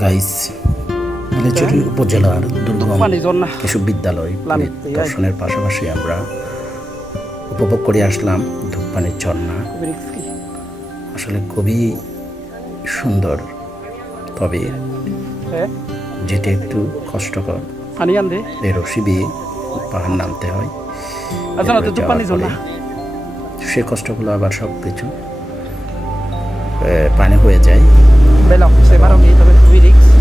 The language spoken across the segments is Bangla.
গাইস নীলচুরি উপজেলার দুর্গম কিছু বিদ্যালয় দর্শনের পাশাপাশি আমরা উপভোগ করে আসলাম ধূপপানির ঝর্ণা। আসলে খুবই সুন্দর, তবে যেটা একটু কষ্টকর, এই রশি দিয়ে পাহাড় নামতে হয়। সে কষ্টগুলো আবার সব কিছু পানি হয়ে যায়,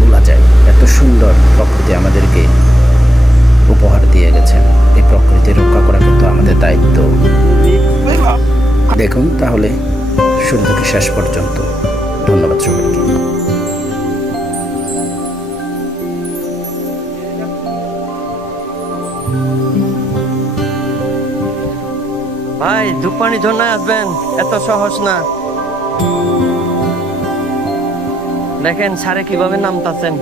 বলা যায়। এত সুন্দর প্রকৃতি আমাদেরকে উপহার দিয়ে গেছেন, এই প্রকৃতি রক্ষা করা কিন্তু আমাদের দায়িত্ব। দেখুন তাহলে শুরু থেকে শেষ পর্যন্ত। ধন্যবাদ সবাইকে। ভাই ধূপপানি ঝর্ণায় আসবেন, এত সহজ না। দেখেন সারে কিভাবে নামতাছেন।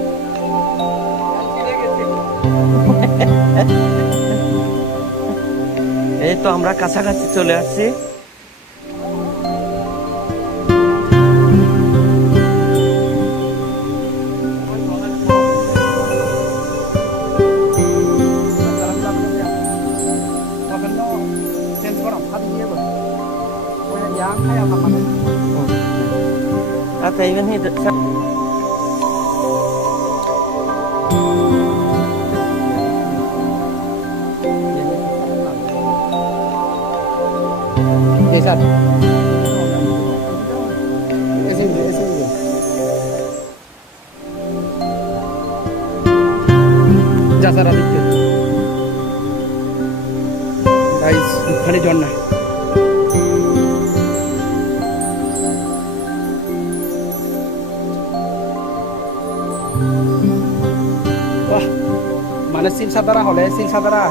এই তো আমরা কাছাকাছি চলে আসছি। At even he Exacto. Ya será listo. Guys, Dhuppani Jharna. Wah, mana sil sadara hole, sil sadara.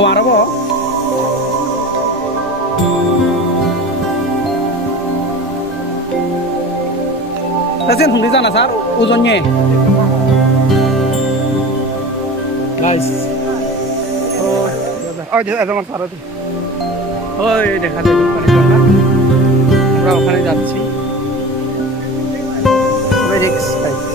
Gua apa? Lasen hong di sana sar, uzonnya. Guys. Oh, jadi ada masalah tuh. Oh, দেখা যায় ধূপপানি ঝর্ণা। আমরা ওখানে যাচ্ছি। Very excited.